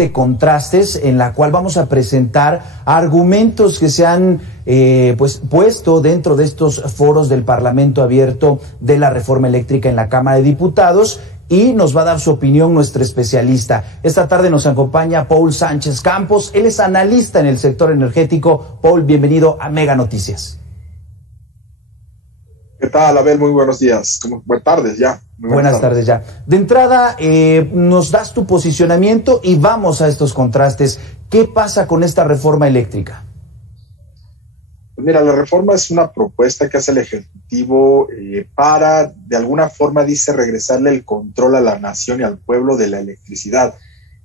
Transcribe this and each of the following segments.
de contrastes en la cual vamos a presentar argumentos que se han puesto dentro de estos foros del Parlamento Abierto de la Reforma Eléctrica en la Cámara de Diputados, y nos va a dar su opinión nuestro especialista. Esta tarde nos acompaña Paul Sánchez Campos, él es analista en el sector energético. Paul, bienvenido a Mega Noticias. ¿Qué tal, Abel? Muy buenos días. Buenas tardes ya. Buenas tardes ya. De entrada, nos das tu posicionamiento y vamos a estos contrastes. ¿Qué pasa con esta reforma eléctrica? Mira, la reforma es una propuesta que hace el Ejecutivo para, de alguna forma, dice, regresarle el control a la nación y al pueblo de la electricidad.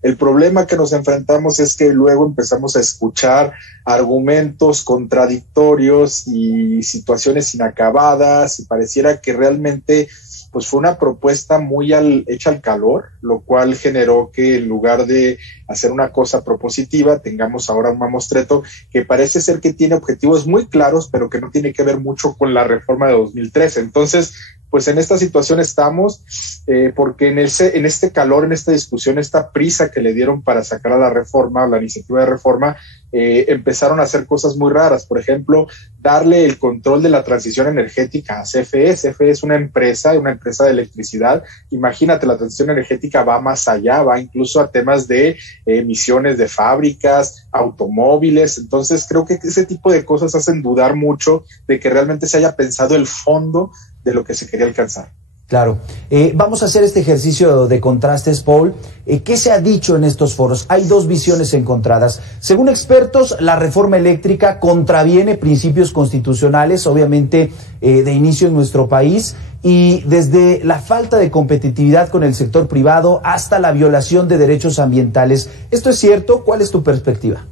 El problema que nos enfrentamos es que luego empezamos a escuchar argumentos contradictorios y situaciones inacabadas, y pareciera que realmente pues fue una propuesta muy hecha al calor, lo cual generó que en lugar de hacer una cosa propositiva, tengamos ahora un mamotreto que parece ser que tiene objetivos muy claros, pero que no tiene que ver mucho con la reforma de 2013. Entonces, pues en esta situación estamos, porque en este calor, en esta discusión, esta prisa que le dieron para sacar a la reforma, la iniciativa de reforma, empezaron a hacer cosas muy raras. Por ejemplo, darle el control de la transición energética a CFE. CFE es una empresa de electricidad. Imagínate, la transición energética va más allá, va incluso a temas de emisiones de fábricas, automóviles. Entonces, creo que ese tipo de cosas hacen dudar mucho de que realmente se haya pensado el fondo de lo que se quería alcanzar. Claro. Vamos a hacer este ejercicio de contrastes, Paul. ¿Qué se ha dicho en estos foros? Hay dos visiones encontradas. Según expertos, la reforma eléctrica contraviene principios constitucionales, obviamente, de inicio en nuestro país, y desde la falta de competitividad con el sector privado hasta la violación de derechos ambientales. ¿Esto es cierto? ¿Cuál es tu perspectiva?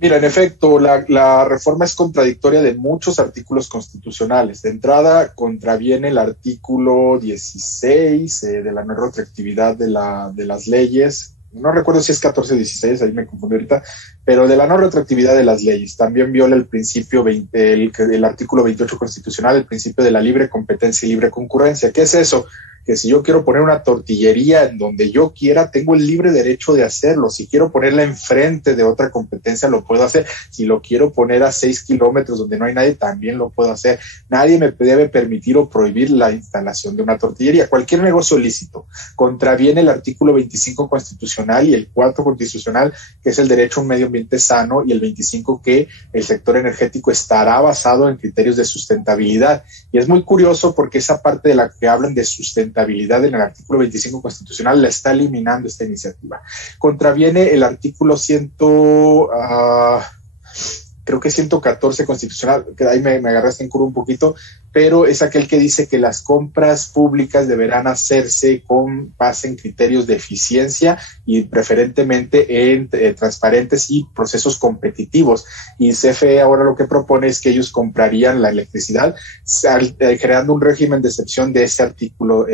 Mira, en efecto, la reforma es contradictoria de muchos artículos constitucionales. De entrada, contraviene el artículo 16 de la no retroactividad de las leyes. No recuerdo si es 14 o 16, ahí me confundí ahorita, pero de la no retroactividad de las leyes. También viola el principio el artículo 28 constitucional, el principio de la libre competencia y libre concurrencia. ¿Qué es eso? Que si yo quiero poner una tortillería en donde yo quiera, tengo el libre derecho de hacerlo. Si quiero ponerla enfrente de otra competencia, lo puedo hacer. Si lo quiero poner a 6 kilómetros donde no hay nadie, también lo puedo hacer. Nadie me debe permitir o prohibir la instalación de una tortillería. Cualquier negocio lícito. Contraviene el artículo 25 constitucional y el 4 constitucional, que es el derecho a un medio ambiente sano, y el 25, que el sector energético estará basado en criterios de sustentabilidad. Y es muy curioso porque esa parte de la que hablan de sustentabilidad en el artículo 25 constitucional la está eliminando esta iniciativa. Contraviene el artículo 114 constitucional, que ahí me agarraste en curva un poquito, pero es aquel que dice que las compras públicas deberán hacerse con base en criterios de eficiencia y preferentemente en transparentes y procesos competitivos. Y CFE ahora lo que propone es que ellos comprarían la electricidad creando un régimen de excepción de ese artículo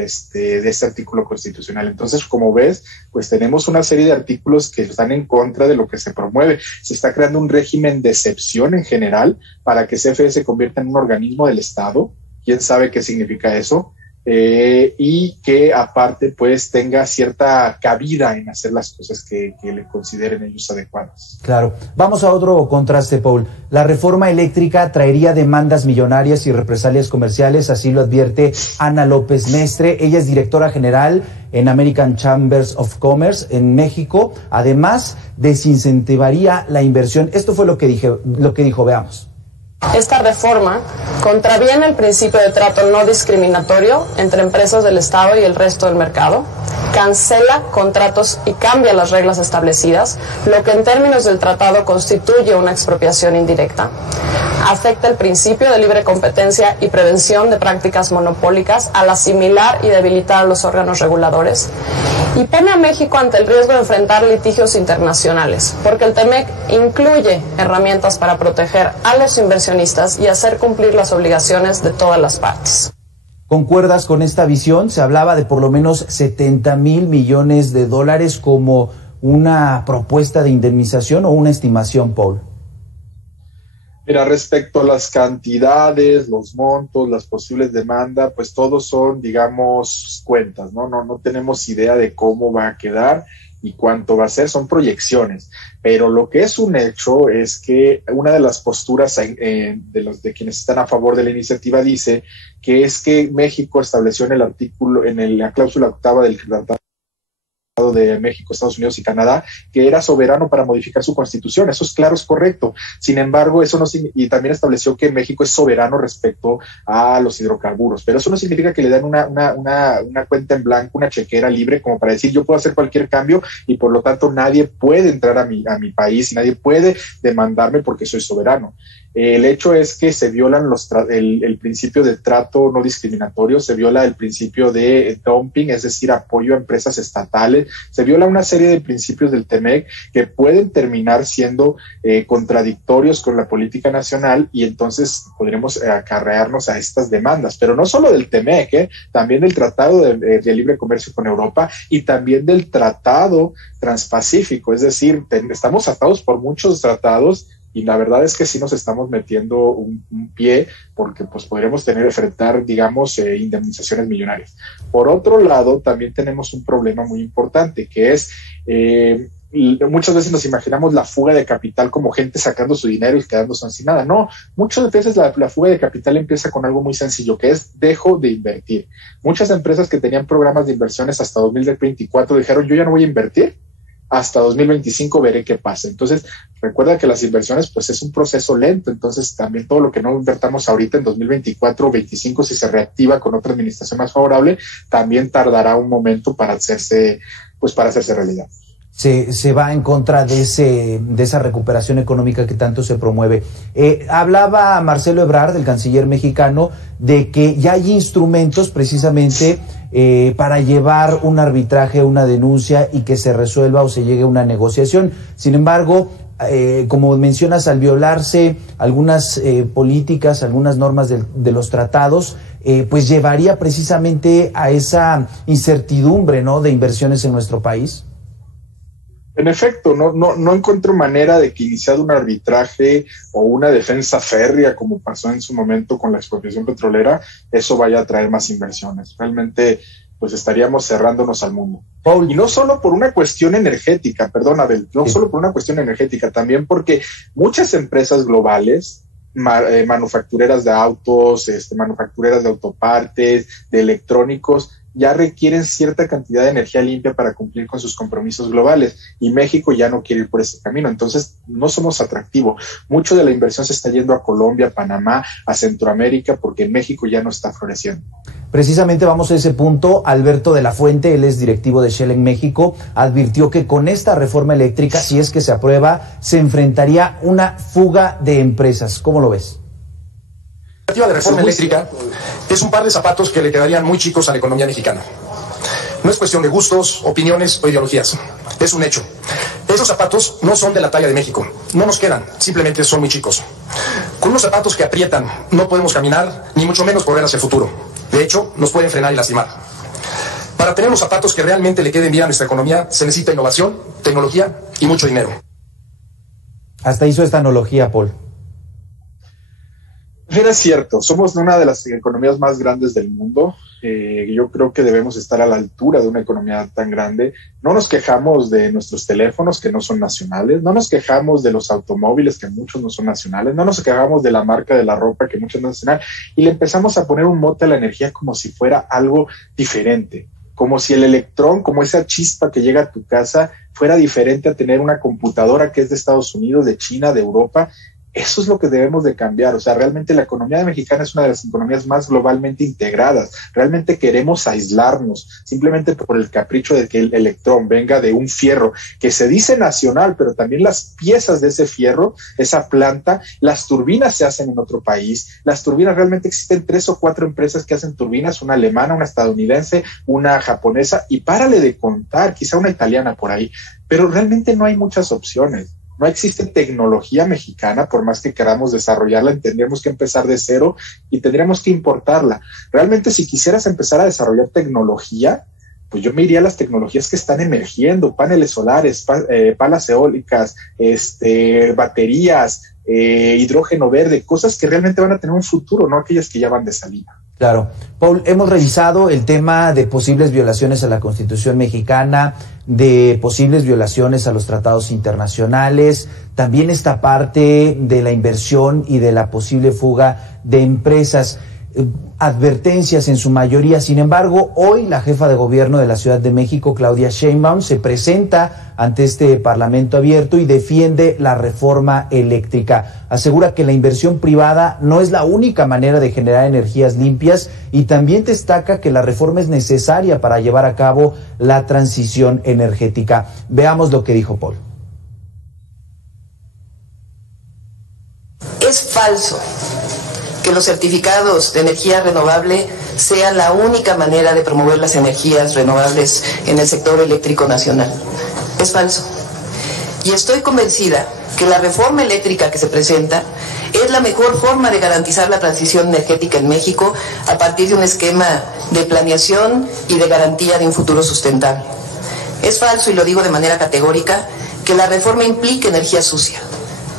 constitucional. Entonces, como ves, pues tenemos una serie de artículos que están en contra de lo que se promueve. Se está creando un régimen de excepción en general para que CFE se convierta en un organismo del Estado. ¿Quién sabe qué significa eso? Y que aparte pues tenga cierta cabida en hacer las cosas que le consideren ellos adecuadas. Claro. Vamos a otro contraste, Paul. La reforma eléctrica traería demandas millonarias y represalias comerciales, así lo advierte Ana López Mestre. Ella es directora general en American Chambers of Commerce en México. Además, desincentivaría la inversión. Esto fue lo que dijo, veamos. Esta reforma contraviene el principio de trato no discriminatorio entre empresas del Estado y el resto del mercado, cancela contratos y cambia las reglas establecidas, lo que en términos del tratado constituye una expropiación indirecta, afecta el principio de libre competencia y prevención de prácticas monopólicas al asimilar y debilitar a los órganos reguladores, y pone a México ante el riesgo de enfrentar litigios internacionales, porque el TEMEC incluye herramientas para proteger a los inversionistas y hacer cumplir las obligaciones de todas las partes. ¿Concuerdas con esta visión? Se hablaba de por lo menos 70,000 millones de dólares como una propuesta de indemnización o una estimación, Paul. Mira, respecto a las cantidades, los montos, las posibles demandas, pues todos son, digamos, cuentas, ¿no? No tenemos idea de cómo va a quedar. y cuánto va a ser, son proyecciones. Pero lo que es un hecho es que una de las posturas de quienes están a favor de la iniciativa dice que es que México estableció en la cláusula octava del Tratado de México, Estados Unidos y Canadá, que era soberano para modificar su constitución. Eso es claro, es correcto. Sin embargo, eso no, y también estableció que México es soberano respecto a los hidrocarburos, pero eso no significa que le den una cuenta en blanco, una chequera libre como para decir yo puedo hacer cualquier cambio y por lo tanto nadie puede entrar a mi país y nadie puede demandarme porque soy soberano. El hecho es que se violan el principio de trato no discriminatorio, se viola el principio de dumping, es decir, apoyo a empresas estatales, se viola una serie de principios del TEMEC que pueden terminar siendo contradictorios con la política nacional y entonces podremos acarrearnos a estas demandas, pero no solo del TEMEC, también del Tratado de Libre Comercio con Europa y también del Tratado Transpacífico, es decir, estamos atados por muchos tratados. Y la verdad es que sí nos estamos metiendo un pie porque pues podríamos enfrentar, digamos, indemnizaciones millonarias. Por otro lado, también tenemos un problema muy importante que es, muchas veces nos imaginamos la fuga de capital como gente sacando su dinero y quedándose sin nada. No, muchas veces la fuga de capital empieza con algo muy sencillo, que es dejo de invertir. Muchas empresas que tenían programas de inversiones hasta 2024 dijeron, yo ya no voy a invertir. Hasta 2025 veré qué pasa. Entonces, recuerda que las inversiones, pues es un proceso lento. Entonces, también todo lo que no invertamos ahorita en 2024 o 2025, si se reactiva con otra administración más favorable, también tardará un momento para hacerse realidad. Se va en contra de esa recuperación económica que tanto se promueve. Hablaba Marcelo Ebrard, el canciller mexicano, de que ya hay instrumentos precisamente para llevar un arbitraje, una denuncia y que se resuelva o se llegue a una negociación. Sin embargo, como mencionas, al violarse algunas políticas, algunas normas de los tratados, pues llevaría precisamente a esa incertidumbre, ¿no?, de inversiones en nuestro país. En efecto, no encuentro manera de que iniciado un arbitraje o una defensa férrea, como pasó en su momento con la expropiación petrolera, eso vaya a traer más inversiones. Realmente, pues estaríamos cerrándonos al mundo. Paul. Y no solo por una cuestión energética, perdón, Abel, no solo por una cuestión energética, también porque muchas empresas globales, manufactureras de autos, manufactureras de autopartes, de electrónicos, ya requieren cierta cantidad de energía limpia para cumplir con sus compromisos globales y México ya no quiere ir por ese camino, entonces no somos atractivos. Mucho de la inversión se está yendo a Colombia, Panamá, a Centroamérica, porque México ya no está floreciendo. Precisamente vamos a ese punto. Alberto de la Fuente, él es directivo de Shell en México, advirtió que con esta reforma eléctrica, si es que se aprueba, se enfrentaría una fuga de empresas. ¿Cómo lo ves? La iniciativa de reforma eléctrica es un par de zapatos que le quedarían muy chicos a la economía mexicana. No es cuestión de gustos, opiniones o ideologías. Es un hecho. Esos zapatos no son de la talla de México. No nos quedan, simplemente son muy chicos. Con unos zapatos que aprietan no podemos caminar, ni mucho menos correr hacia el futuro. De hecho, nos pueden frenar y lastimar. Para tener los zapatos que realmente le queden bien a nuestra economía, se necesita innovación, tecnología y mucho dinero. Hasta hizo esta analogía, Paul. Es cierto, somos una de las economías más grandes del mundo. Yo creo que debemos estar a la altura de una economía tan grande. No nos quejamos de nuestros teléfonos, que no son nacionales. No nos quejamos de los automóviles, que muchos no son nacionales. No nos quejamos de la marca de la ropa, que muchos no es nacional. Y le empezamos a poner un mote a la energía como si fuera algo diferente. Como si el electrón, como esa chispa que llega a tu casa, fuera diferente a tener una computadora que es de Estados Unidos, de China, de Europa. Eso es lo que debemos de cambiar. O sea, realmente la economía mexicana es una de las economías más globalmente integradas. Realmente queremos aislarnos simplemente por el capricho de que el electrón venga de un fierro que se dice nacional, pero también las piezas de ese fierro, esa planta, las turbinas se hacen en otro país. Las turbinas, realmente existen 3 o 4 empresas que hacen turbinas, una alemana, una estadounidense, una japonesa, y párale de contar, quizá una italiana por ahí, pero realmente no hay muchas opciones. No existe tecnología mexicana, por más que queramos desarrollarla, tendríamos que empezar de cero y tendríamos que importarla. Realmente, si quisieras empezar a desarrollar tecnología, pues yo me iría a las tecnologías que están emergiendo, paneles solares, palas eólicas, baterías, hidrógeno verde, cosas que realmente van a tener un futuro, no aquellas que ya van de salida. Claro. Paul, hemos revisado el tema de posibles violaciones a la Constitución mexicana, de posibles violaciones a los tratados internacionales, también esta parte de la inversión y de la posible fuga de empresas. Advertencias en su mayoría. Sin embargo, hoy la jefa de gobierno de la Ciudad de México, Claudia Sheinbaum, se presenta ante este Parlamento abierto y defiende la reforma eléctrica. Asegura que la inversión privada no es la única manera de generar energías limpias y también destaca que la reforma es necesaria para llevar a cabo la transición energética. Veamos lo que dijo Paul. Es falso que los certificados de energía renovable sean la única manera de promover las energías renovables en el sector eléctrico nacional. Es falso. Y estoy convencida que la reforma eléctrica que se presenta es la mejor forma de garantizar la transición energética en México a partir de un esquema de planeación y de garantía de un futuro sustentable. Es falso, y lo digo de manera categórica, que la reforma implique energía sucia.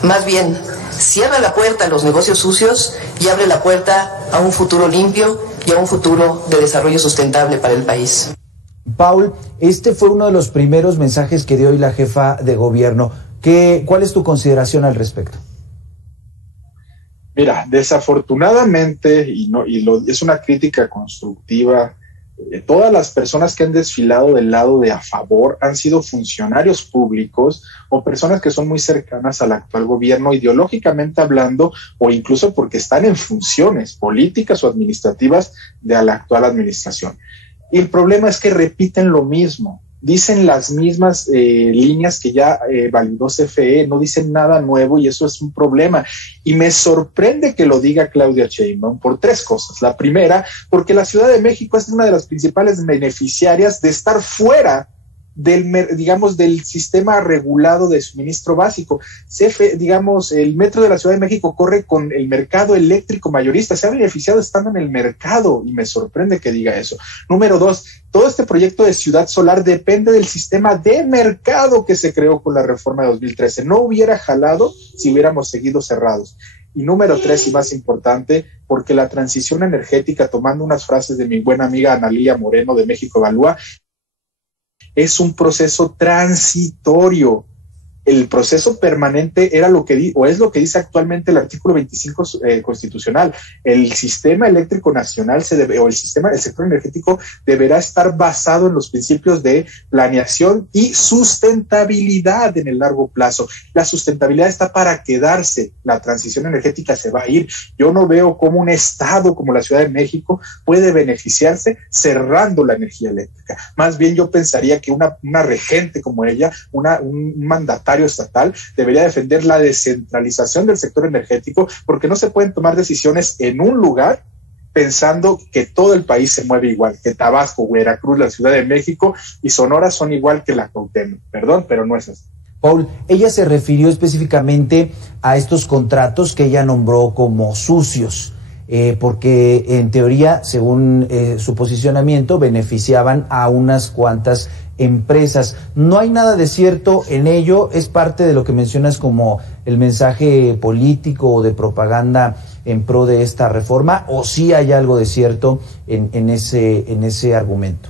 Más bien, cierra la puerta a los negocios sucios y abre la puerta a un futuro limpio y a un futuro de desarrollo sustentable para el país. Paul, este fue uno de los primeros mensajes que dio hoy la jefa de gobierno. ¿Cuál es tu consideración al respecto? Mira, desafortunadamente, es una crítica constructiva, todas las personas que han desfilado del lado de a favor han sido funcionarios públicos o personas que son muy cercanas al actual gobierno ideológicamente hablando, o incluso porque están en funciones políticas o administrativas de la actual administración. Y el problema es que repiten lo mismo, dicen las mismas líneas que ya validó CFE, no dicen nada nuevo, y eso es un problema. Y me sorprende que lo diga Claudia Sheinbaum por tres cosas. La primera, porque la Ciudad de México es una de las principales beneficiarias de estar fuera del sistema regulado de suministro básico. El metro de la Ciudad de México corre con el mercado eléctrico mayorista, se ha beneficiado estando en el mercado, y me sorprende que diga eso. Número dos, todo este proyecto de Ciudad Solar depende del sistema de mercado que se creó con la reforma de 2013. No hubiera jalado si hubiéramos seguido cerrados. Y número tres, y más importante, porque la transición energética, tomando unas frases de mi buena amiga Analía Moreno de México Evalúa, es un proceso transitorio. El proceso permanente era es lo que dice actualmente el artículo 25 constitucional. El sistema eléctrico nacional el sector energético deberá estar basado en los principios de planeación y sustentabilidad en el largo plazo. La sustentabilidad está para quedarse. La transición energética se va a ir. Yo no veo cómo un estado como la Ciudad de México puede beneficiarse cerrando la energía eléctrica. Más bien yo pensaría que una regente como ella, un mandatario estatal, debería defender la descentralización del sector energético, porque no se pueden tomar decisiones en un lugar pensando que todo el país se mueve igual, que Tabasco, Veracruz, la Ciudad de México y Sonora son igual que la Cuauhtémoc. Perdón, pero no es así. Paul, ella se refirió específicamente a estos contratos que ella nombró como sucios, porque en teoría, según su posicionamiento, beneficiaban a unas cuantas empresas. No hay nada de cierto en ello, es parte de lo que mencionas como el mensaje político o de propaganda en pro de esta reforma, o sí hay algo de cierto en ese argumento.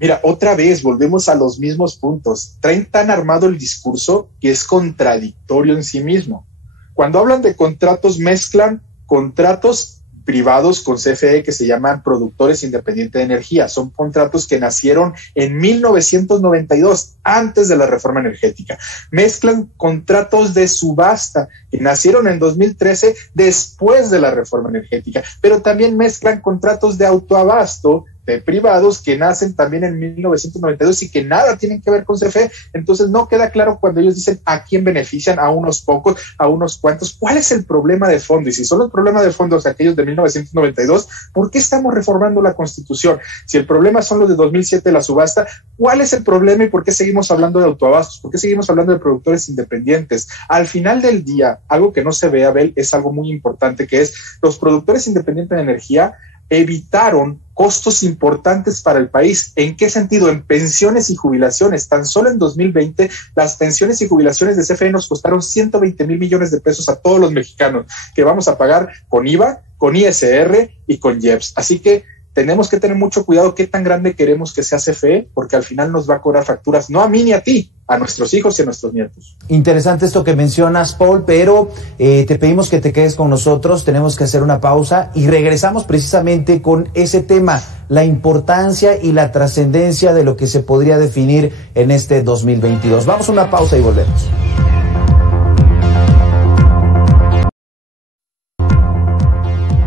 Mira, otra vez volvemos a los mismos puntos. Traen tan armado el discurso que es contradictorio en sí mismo. Cuando hablan de contratos, mezclan contratos privados con CFE que se llaman productores independientes de energía. Son contratos que nacieron en 1992, antes de la reforma energética. Mezclan contratos de subasta que nacieron en 2013, después de la reforma energética. Pero también mezclan contratos de autoabasto de privados que nacen también en 1992 y que nada tienen que ver con CFE. Entonces no queda claro cuando ellos dicen a quién benefician, a unos pocos, a unos cuantos. ¿Cuál es el problema de fondo? Y si son los problemas de fondo aquellos de 1992, ¿por qué estamos reformando la Constitución? Si el problema son los de 2007, la subasta, ¿cuál es el problema y por qué seguimos hablando de autoabastos? ¿Por qué seguimos hablando de productores independientes? Al final del día, algo que no se ve, Abel, es algo muy importante, que es los productores independientes de energía evitaron costos importantes para el país. ¿En qué sentido? En pensiones y jubilaciones. Tan solo en 2020, las pensiones y jubilaciones de CFE nos costaron 120 mil millones de pesos a todos los mexicanos, que vamos a pagar con IVA, con ISR y con IEPS. Así que tenemos que tener mucho cuidado qué tan grande queremos que sea CFE, porque al final nos va a cobrar facturas, no a mí ni a ti, a nuestros hijos y a nuestros nietos. Interesante esto que mencionas, Paul, pero te pedimos que te quedes con nosotros, tenemos que hacer una pausa y regresamos precisamente con ese tema, la importancia y la trascendencia de lo que se podría definir en este 2022. Vamos a una pausa y volvemos.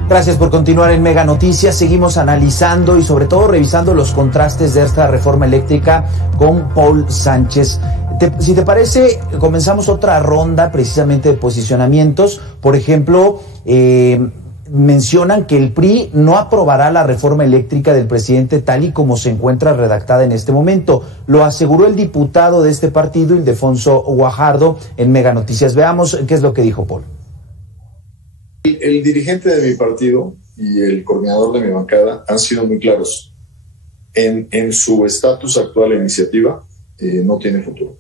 Gracias por continuar en Mega Noticias. Seguimos analizando y sobre todo revisando los contrastes de esta reforma eléctrica con Paul Sánchez. Si te parece, comenzamos otra ronda precisamente de posicionamientos. Por ejemplo, mencionan que el PRI no aprobará la reforma eléctrica del presidente tal y como se encuentra redactada en este momento. Lo aseguró el diputado de este partido, Ildefonso Guajardo, en Mega Noticias. Veamos qué es lo que dijo Paul. El dirigente de mi partido y el coordinador de mi bancada han sido muy claros. En su estatus actual, la iniciativa no tiene futuro.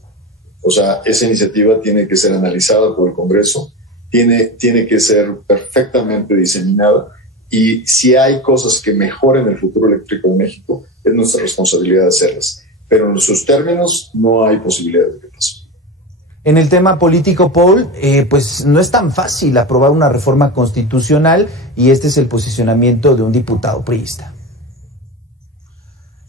O sea, esa iniciativa tiene que ser analizada por el Congreso, tiene que ser perfectamente diseminada, y si hay cosas que mejoren el futuro eléctrico de México, es nuestra responsabilidad hacerlas. Pero en sus términos no hay posibilidad de que pase. En el tema político, Paul, pues no es tan fácil aprobar una reforma constitucional y este es el posicionamiento de un diputado priista.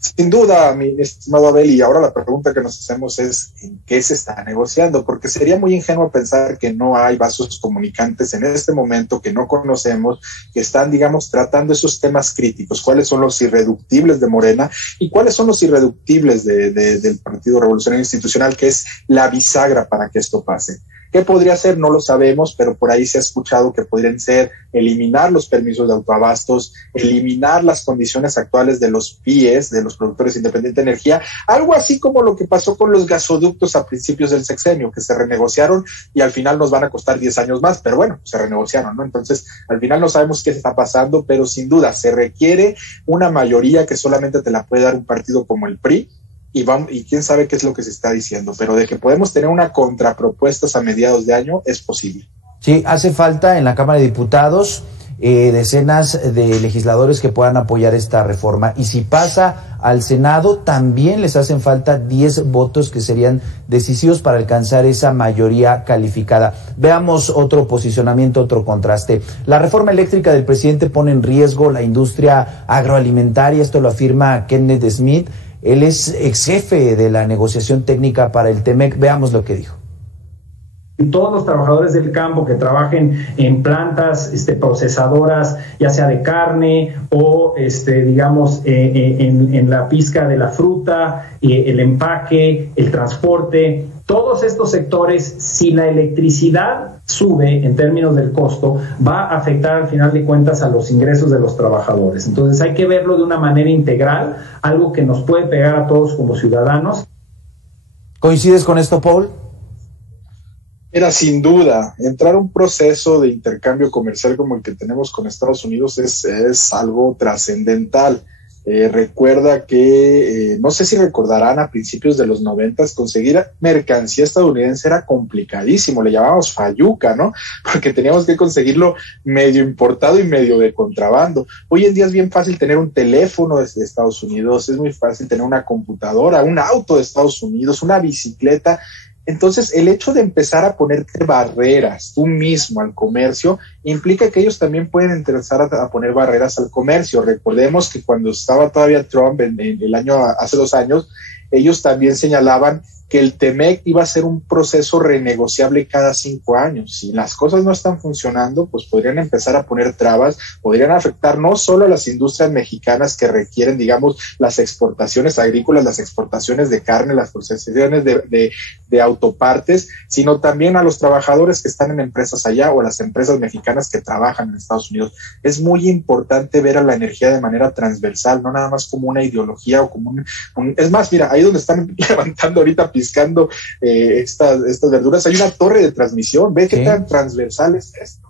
Sin duda, mi estimado Abel, y ahora la pregunta que nos hacemos es ¿en qué se está negociando? Porque sería muy ingenuo pensar que no hay vasos comunicantes en este momento que no conocemos, que están, digamos, tratando esos temas críticos. ¿Cuáles son los irreductibles de Morena y cuáles son los irreductibles del Partido Revolucionario Institucional, que es la bisagra para que esto pase? ¿Qué podría ser? No lo sabemos, pero por ahí se ha escuchado que podrían ser eliminar los permisos de autoabastos, eliminar las condiciones actuales de los PIEs, de los productores independientes de energía, algo así como lo que pasó con los gasoductos a principios del sexenio, que se renegociaron y al final nos van a costar 10 años más, pero bueno, se renegociaron, ¿no? Entonces, al final no sabemos qué está pasando, pero sin duda se requiere una mayoría que solamente te la puede dar un partido como el PRI, y quién sabe qué es lo que se está diciendo, pero de que podemos tener una contrapropuesta a mediados de año es posible. Sí, hace falta en la Cámara de Diputados decenas de legisladores que puedan apoyar esta reforma, y si pasa al Senado también les hacen falta 10 votos que serían decisivos para alcanzar esa mayoría calificada. Veamos otro posicionamiento, otro contraste. La reforma eléctrica del presidente pone en riesgo la industria agroalimentaria, esto lo afirma Kenneth Smith. Él es ex jefe de la negociación técnica para el TEMEC. Veamos lo que dijo. Todos los trabajadores del campo que trabajen en plantas procesadoras, ya sea de carne o digamos en la pizca de la fruta, el empaque, el transporte, todos estos sectores, si la electricidad sube en términos del costo, va a afectar al final de cuentas a los ingresos de los trabajadores. Entonces hay que verlo de una manera integral, algo que nos puede pegar a todos como ciudadanos. ¿Coincides con esto, Paul? Mira, sin duda, entrar a un proceso de intercambio comercial como el que tenemos con Estados Unidos es algo trascendental. Recuerda que, no sé si recordarán, a principios de los 90 conseguir mercancía estadounidense era complicadísimo, le llamábamos fayuca, ¿no? Porque teníamos que conseguirlo medio importado y medio de contrabando. Hoy en día es bien fácil tener un teléfono desde Estados Unidos, es muy fácil tener una computadora, un auto de Estados Unidos, una bicicleta. Entonces, el hecho de empezar a ponerte barreras tú mismo al comercio implica que ellos también pueden empezar a poner barreras al comercio. Recordemos que cuando estaba todavía Trump hace 2 años, ellos también señalaban que el TEMEC iba a ser un proceso renegociable cada 5 años. Si las cosas no están funcionando, pues podrían empezar a poner trabas, podrían afectar no solo a las industrias mexicanas que requieren, digamos, las exportaciones agrícolas, las exportaciones de carne, las exportaciones de autopartes, sino también a los trabajadores que están en empresas allá o a las empresas mexicanas que trabajan en Estados Unidos. Es muy importante ver a la energía de manera transversal, no nada más como una ideología o como es más, mira, ahí donde están levantando ahorita piscando estas verduras, hay una torre de transmisión. Ve qué tan transversal es esto.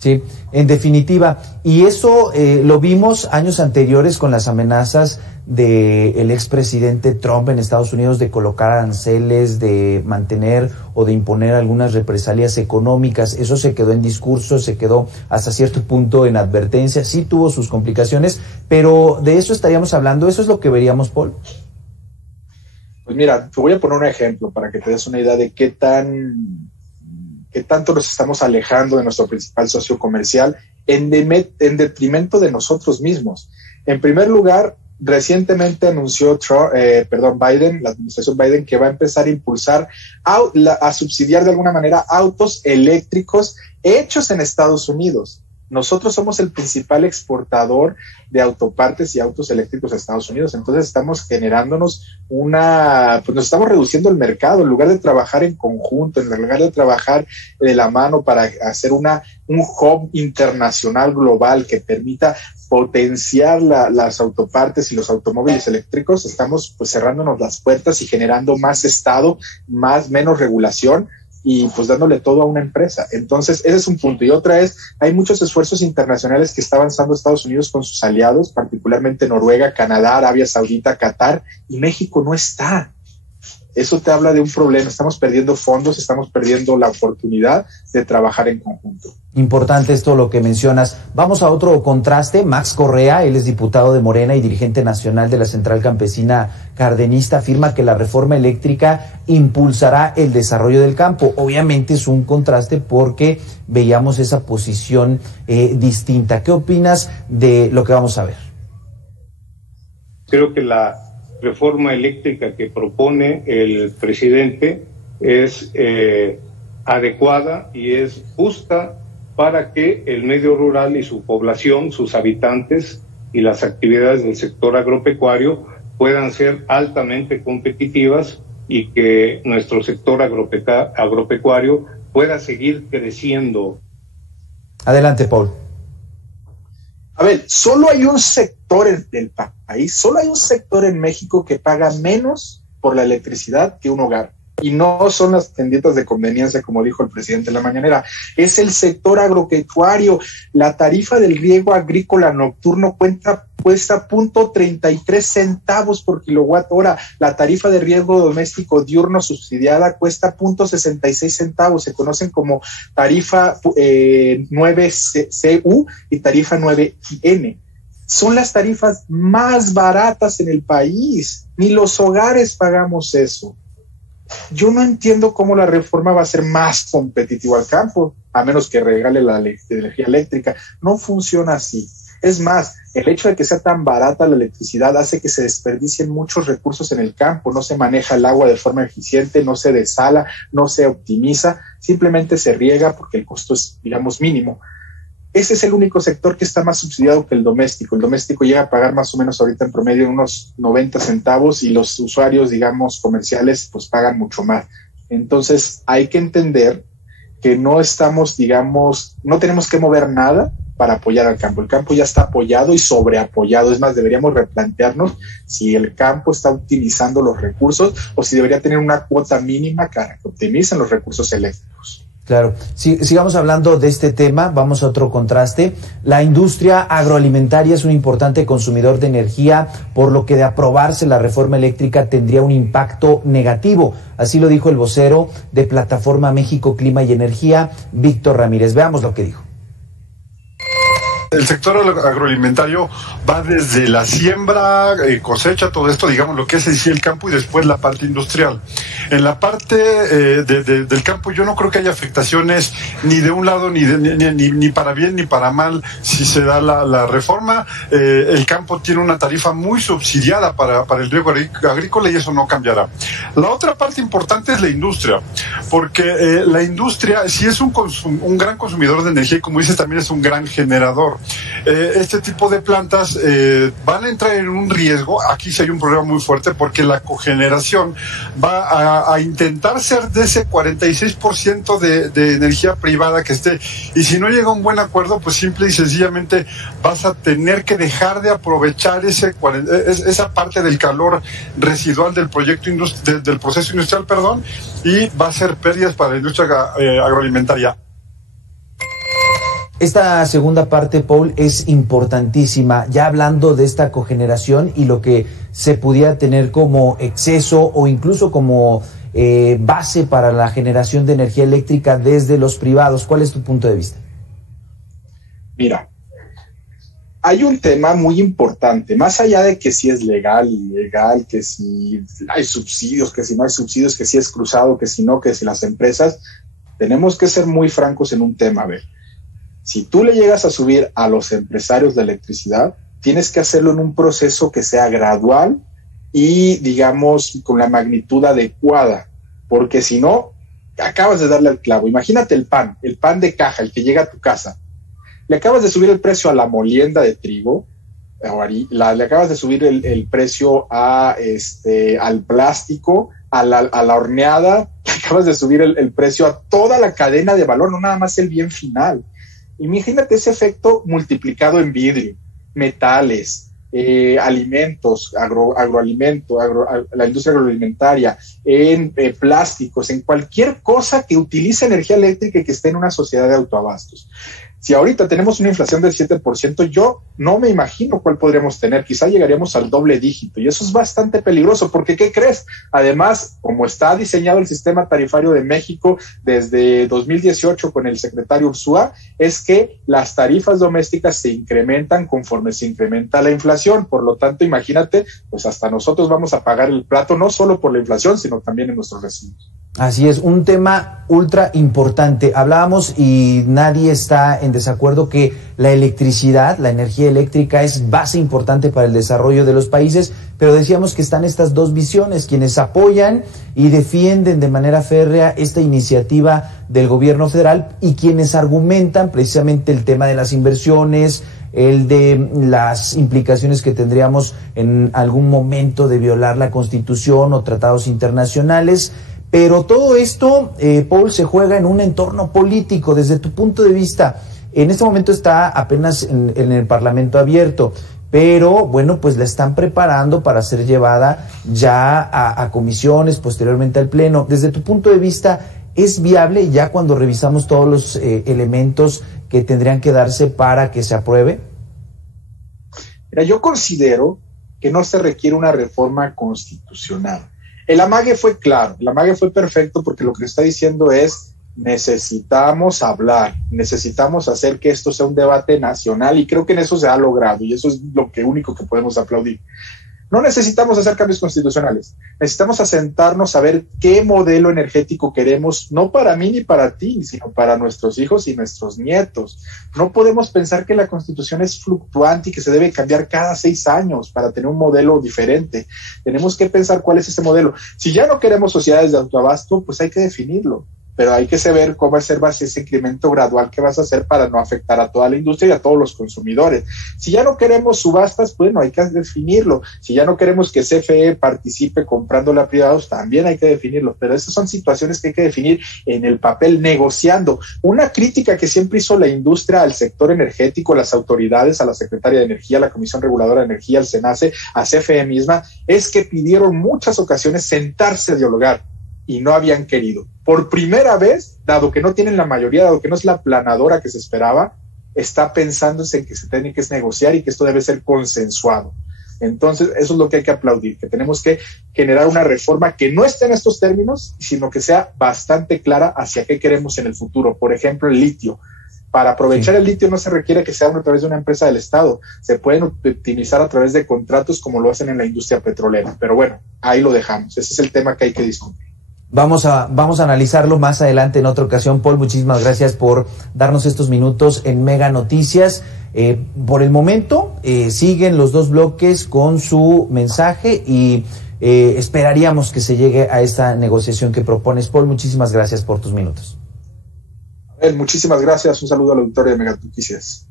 Sí, en definitiva, y eso lo vimos años anteriores con las amenazas del expresidente Trump en Estados Unidos de colocar aranceles, de mantener o de imponer algunas represalias económicas. Eso se quedó en discurso, se quedó hasta cierto punto en advertencia, sí tuvo sus complicaciones, pero de eso estaríamos hablando. ¿Eso es lo que veríamos, Paul? Pues mira, te voy a poner un ejemplo para que te des una idea de qué tanto nos estamos alejando de nuestro principal socio comercial en detrimento de nosotros mismos. En primer lugar, recientemente anunció Biden, la administración Biden, que va a empezar a impulsar, a subsidiar de alguna manera autos eléctricos hechos en Estados Unidos. Nosotros somos el principal exportador de autopartes y autos eléctricos a Estados Unidos, entonces estamos generándonos pues nos estamos reduciendo el mercado, en lugar de trabajar en conjunto, en lugar de trabajar de la mano para hacer un hub internacional global que permita potenciar las autopartes y los automóviles eléctricos, estamos pues cerrándonos las puertas y generando más Estado, menos regulación, y pues dándole todo a una empresa. Entonces, ese es un punto. Y otra es, hay muchos esfuerzos internacionales que está avanzando Estados Unidos con sus aliados, particularmente Noruega, Canadá, Arabia Saudita, Qatar, y México no está. Eso te habla de un problema. Estamos perdiendo fondos, estamos perdiendo la oportunidad de trabajar en conjunto. Importante esto lo que mencionas. Vamos a otro contraste. Max Correa, él es diputado de Morena y dirigente nacional de la Central Campesina Cardenista, afirma que la reforma eléctrica impulsará el desarrollo del campo. Obviamente es un contraste porque veíamos esa posición distinta. ¿Qué opinas de lo que vamos a ver? Creo que la reforma eléctrica que propone el presidente es adecuada y es justa para que el medio rural y su población, sus habitantes y las actividades del sector agropecuario puedan ser altamente competitivas y que nuestro sector agropecuario pueda seguir creciendo. Adelante, Paul. A ver, solo hay un sector del país, solo hay un sector en México que paga menos por la electricidad que un hogar. Y no son las tienditas de conveniencia, como dijo el presidente en la mañanera, es el sector agropecuario. La tarifa del riego agrícola nocturno cuesta 0.33 centavos por kilowatt hora. La tarifa de riego doméstico diurno subsidiada cuesta 0.66 centavos. Se conocen como tarifa 9CU y tarifa 9N. Son las tarifas más baratas en el país. Ni los hogares pagamos eso. Yo no entiendo cómo la reforma va a ser más competitiva al campo, a menos que regale la energía eléctrica. No funciona así. Es más, el hecho de que sea tan barata la electricidad hace que se desperdicien muchos recursos en el campo. No se maneja el agua de forma eficiente, no se desala, no se optimiza, simplemente se riega porque el costo es, digamos, mínimo. Ese es el único sector que está más subsidiado que el doméstico. El doméstico llega a pagar más o menos ahorita en promedio unos 90 centavos y los usuarios, digamos, comerciales, pues pagan mucho más. Entonces, hay que entender que no estamos, digamos, no tenemos que mover nada para apoyar al campo. El campo ya está apoyado y sobreapoyado. Es más, deberíamos replantearnos si el campo está utilizando los recursos o si debería tener una cuota mínima para que optimicen los recursos eléctricos. Claro, sigamos hablando de este tema, vamos a otro contraste. La industria agroalimentaria es un importante consumidor de energía, por lo que de aprobarse la reforma eléctrica tendría un impacto negativo. Así lo dijo el vocero de Plataforma México Clima y Energía, Víctor Ramírez. Veamos lo que dijo. El sector agroalimentario va desde la siembra, cosecha, todo esto, digamos, lo que es en sí el campo y después la parte industrial. En la parte del campo yo no creo que haya afectaciones ni de un lado ni para bien ni para mal si se da la reforma. El campo tiene una tarifa muy subsidiada para el riego agrícola y eso no cambiará. La otra parte importante es la industria, porque la industria sí es un gran consumidor de energía y, como dices, también es un gran generador. Este tipo de plantas van a entrar en un riesgo. Aquí sí hay un problema muy fuerte porque la cogeneración va a intentar ser de ese 46% de energía privada que esté, y si no llega a un buen acuerdo, pues simple y sencillamente vas a tener que dejar de aprovechar esa parte del calor residual del del proceso industrial, y va a ser pérdidas para la industria agroalimentaria. Esta segunda parte, Paul, es importantísima, ya hablando de esta cogeneración y lo que se pudiera tener como exceso o incluso como base para la generación de energía eléctrica desde los privados. ¿Cuál es tu punto de vista? Mira, hay un tema muy importante, más allá de que si es legal, ilegal, que si hay subsidios, que si no hay subsidios, que si es cruzado, que si no, que si las empresas, tenemos que ser muy francos en un tema. A ver, si tú le llegas a subir a los empresarios de electricidad, tienes que hacerlo en un proceso que sea gradual y, digamos, con la magnitud adecuada, porque si no, acabas de darle al clavo. Imagínate el pan de caja, el que llega a tu casa. Le acabas de subir el precio a la molienda de trigo, le acabas de subir el precio al plástico, a la horneada, le acabas de subir el precio a toda la cadena de valor, no nada más el bien final. Imagínate ese efecto multiplicado en vidrio, metales, alimentos, la industria agroalimentaria, en plásticos, en cualquier cosa que utilice energía eléctrica y que esté en una sociedad de autoabastos. Si ahorita tenemos una inflación del 7%, yo no me imagino cuál podríamos tener. Quizá llegaríamos al doble dígito y eso es bastante peligroso porque, ¿qué crees? Además, como está diseñado el sistema tarifario de México desde 2018 con el secretario Ursúa, es que las tarifas domésticas se incrementan conforme se incrementa la inflación. Por lo tanto, imagínate, pues hasta nosotros vamos a pagar el plato no solo por la inflación, sino también en nuestros vecinos. Así es, un tema ultra importante. Hablábamos y nadie está en desacuerdo que la electricidad, la energía eléctrica es base importante para el desarrollo de los países, pero decíamos que están estas dos visiones, quienes apoyan y defienden de manera férrea esta iniciativa del gobierno federal y quienes argumentan precisamente el tema de las inversiones, el de las implicaciones que tendríamos en algún momento de violar la Constitución o tratados internacionales. Pero todo esto, Paul, se juega en un entorno político. Desde tu punto de vista, en este momento está apenas en el Parlamento abierto, pero bueno, pues la están preparando para ser llevada ya a comisiones, posteriormente al Pleno. Desde tu punto de vista, ¿es viable ya cuando revisamos todos los elementos que tendrían que darse para que se apruebe? Mira, yo considero que no se requiere una reforma constitucional. El amague fue claro, el amague fue perfecto porque lo que está diciendo es necesitamos hablar, necesitamos hacer que esto sea un debate nacional y creo que en eso se ha logrado y eso es lo único que podemos aplaudir. No necesitamos hacer cambios constitucionales, necesitamos asentarnos a ver qué modelo energético queremos, no para mí ni para ti, sino para nuestros hijos y nuestros nietos. No podemos pensar que la Constitución es fluctuante y que se debe cambiar cada 6 años para tener un modelo diferente. Tenemos que pensar cuál es ese modelo. Si ya no queremos sociedades de autoabasto, pues hay que definirlo. Pero hay que saber cómo hacer ese incremento gradual que vas a hacer para no afectar a toda la industria y a todos los consumidores. Si ya no queremos subastas, bueno, hay que definirlo. Si ya no queremos que CFE participe comprándole a privados, también hay que definirlo. Pero esas son situaciones que hay que definir en el papel, negociando. Una crítica que siempre hizo la industria al sector energético, las autoridades, a la Secretaría de Energía, a la Comisión Reguladora de Energía, al SENACE, a CFE misma, es que pidieron muchas ocasiones sentarse a dialogar y no habían querido. Por primera vez, dado que no tienen la mayoría, dado que no es la aplanadora que se esperaba, está pensándose en que se tiene que negociar y que esto debe ser consensuado. Entonces, eso es lo que hay que aplaudir, que tenemos que generar una reforma que no esté en estos términos, sino que sea bastante clara hacia qué queremos en el futuro. Por ejemplo, el litio. Para aprovechar el litio no se requiere que sea a través de una empresa del Estado. Se pueden optimizar a través de contratos como lo hacen en la industria petrolera. Pero bueno, ahí lo dejamos. Ese es el tema que hay que discutir. Vamos a analizarlo más adelante en otra ocasión. Paul, muchísimas gracias por darnos estos minutos en Mega Noticias. Por el momento, siguen los dos bloques con su mensaje y esperaríamos que se llegue a esta negociación que propones. Paul, muchísimas gracias por tus minutos. Muchísimas gracias. Un saludo a la auditoría de Mega Noticias.